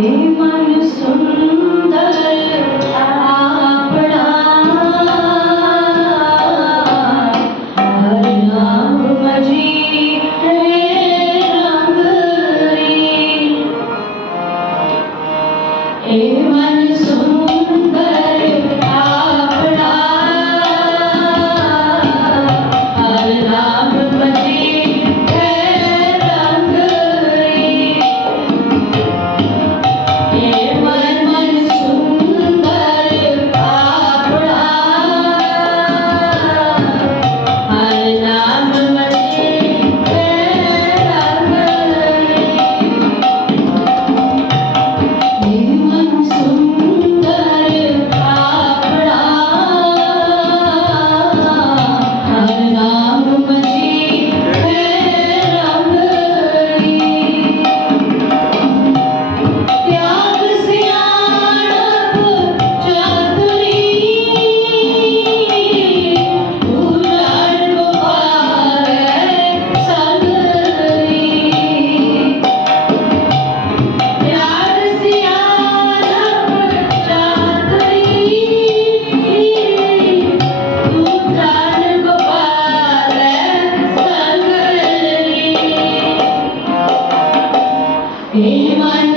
ஏமாறு Sundara Amen.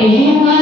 es una